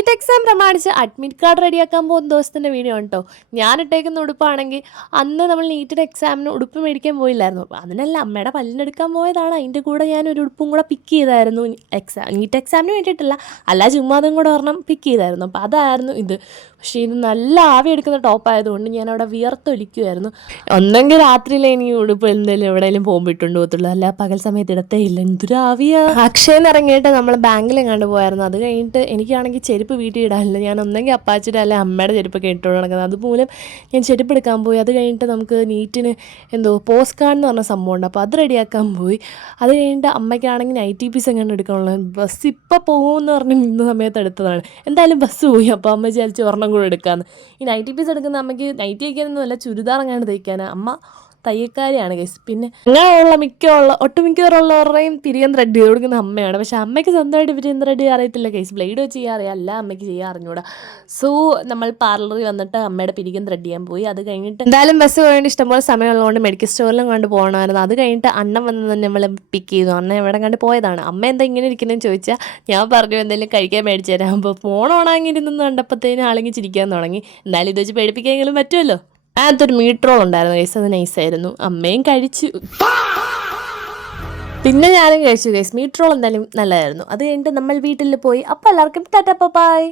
NEET exam പ്രമാണിച്ച് admit card റെഡിയാക്കാൻ പോകുന്ന ദിവസത്തിൻ്റെ വീഡിയോ ആണ് കേട്ടോ. ഞാനിട്ടേക്കുന്ന ഉടുപ്പാണെങ്കിൽ അന്ന് നമ്മൾ നീറ്റിൻ്റെ എക്സാമിന് ഉടുപ്പ് മേടിക്കാൻ പോയില്ലായിരുന്നു. അതിനല്ല, അമ്മയുടെ പല്ലിനെടുക്കാൻ പോയതാണ്. അതിൻ്റെ കൂടെ ഞാനൊരു ഉടുപ്പും കൂടെ പിക്ക് ചെയ്തായിരുന്നു. നീറ്റ് എക്സാമിന് വേണ്ടിയിട്ടില്ല, അല്ല ചുമ്മാ അതും കൂടെ ഒരെണ്ണം പിക്ക് ചെയ്തായിരുന്നു. അപ്പോൾ അതായിരുന്നു ഇത്. പക്ഷേ ഇത് നല്ല ആവി എടുക്കുന്ന ടോപ്പായതുകൊണ്ട് ഞാൻ അവിടെ വിയർത്തൊലിക്കുമായിരുന്നു. ഒന്നെങ്കിൽ രാത്രിയിൽ എനിക്ക് ഉടുപ്പ് എന്തെങ്കിലും എവിടെയെങ്കിലും പോകുമ്പോൾ ഇട്ടുകൊണ്ട് പോകത്തുള്ളൂ, അല്ല പകൽ സമയത്ത് ഇടത്തേ ഇല്ല. എന്തൊരു ആവിയാ. അക്ഷയെന്ന് ഇറങ്ങിയിട്ട് നമ്മൾ ബാങ്കിലും കണ്ടു പോയായിരുന്നു. അത് കഴിഞ്ഞിട്ട് എനിക്കാണെങ്കിൽ ചെരുപ്പ് വീട്ടിൽ ഇടാനില്ല. ഞാൻ ഒന്നെങ്കിൽ അപ്പാച്ചിയുടെ അല്ലെ അമ്മയുടെ ചെരുപ്പൊക്കെ ഇട്ടുകൊണ്ട് നടക്കുന്നത്. അതുമൂലം ഞാൻ ചെരുപ്പ് എടുക്കാൻ പോയി. അത് കഴിഞ്ഞിട്ട് നമുക്ക് നീറ്റിന് പോസ്റ്റ് കാർഡ് എന്ന് പറഞ്ഞ സംഭവമുണ്ട്, അപ്പോൾ അത് റെഡിയാക്കാൻ പോയി. അത് കഴിഞ്ഞിട്ട് അമ്മയ്ക്കാണെങ്കിൽ നൈറ്റി പീസ് എങ്ങനെ എടുക്കാനുള്ള ബസ് ഇപ്പോൾ പോകുമെന്ന് പറഞ്ഞ് നിന്ന സമയത്ത് എടുത്തതാണ്. എന്തായാലും ബസ് പോയി. അപ്പോൾ അമ്മ വിചാരിച്ച് ഒരെണ്ണം കൂടെ എടുക്കാമെന്ന്. ഈ നൈറ്റി പീസ് എടുക്കുന്ന അമ്മയ്ക്ക് നൈറ്റി വയ്ക്കാനൊന്നുമല്ല, ചുരിദാർ എങ്ങാണ്ട് തയ്ക്കാനാണ്. അമ്മ തയ്യക്കാരിയാണ് ഗൈസ്. പിന്നെ അങ്ങനെയുള്ള ഒട്ടുമിക്കവരുള്ളവരുടെയും പിരിയൻ ത്രെഡ് ചെയ്ത് കൊടുക്കുന്ന അമ്മയാണ്. പക്ഷെ അമ്മയ്ക്ക് സ്വന്തമായിട്ട് പിരിയൻ ത്രെഡ് ചെയ്യാൻ അറിയത്തില്ല ഗൈസ്. ബ്ലേഡ് വെച്ച് ചെയ്യാൻ അറിയാമല്ല, അമ്മയ്ക്ക് ചെയ്യാൻ അറിഞ്ഞൂടാ. സോ നമ്മൾ പാർലറിൽ വന്നിട്ട് അമ്മയുടെ പിരിയൻ ത്രെഡ് ചെയ്യാൻ പോയി. അത് കഴിഞ്ഞിട്ട് എന്തായാലും ബസ് പോയിട്ട് ഇഷ്ടംപോലെ സമയമുള്ളതുകൊണ്ട് മെഡിക്കൽ സ്റ്റോറിലും കൊണ്ട് പോകണമായിരുന്നു. അത് കഴിഞ്ഞിട്ട് അണ്ണൻ വന്ന് നമ്മൾ പിക്ക് ചെയ്തു. അണ്ണൻ എവിടെ കണ്ട് പോയതാണ്. അമ്മ എന്താ ഇങ്ങനെ ഇരിക്കുന്നതെന്ന് ചോദിച്ചാൽ ഞാൻ പറഞ്ഞു എന്തെങ്കിലും കഴിക്കാൻ മേടിച്ചു തരാം. അപ്പോൾ ഫോൺ ഓണാങ്ങിയിരുന്ന് കണ്ടപ്പോഴത്തേനും ആളെങ്കിൽ ചിരിക്കാൻ തുടങ്ങി. എന്തായാലും ഇത് വെച്ച് പേടിപ്പിക്കാനെങ്കിലും പറ്റുമല്ലോ. അതിനകത്തൊരു മീറ്റ് റോൾ ഉണ്ടായിരുന്നു ഗൈസ്, അത് നൈസായിരുന്നു. അമ്മയും കഴിച്ചു, പിന്നെ ഞാനും കഴിച്ചു ഗൈസ്. മീറ്റ് റോൾ എന്തായാലും നല്ലതായിരുന്നു. അത് കഴിഞ്ഞിട്ട് നമ്മൾ വീട്ടിൽ പോയി. അപ്പോൾ എല്ലാവർക്കും ടാറ്റാ ബൈ.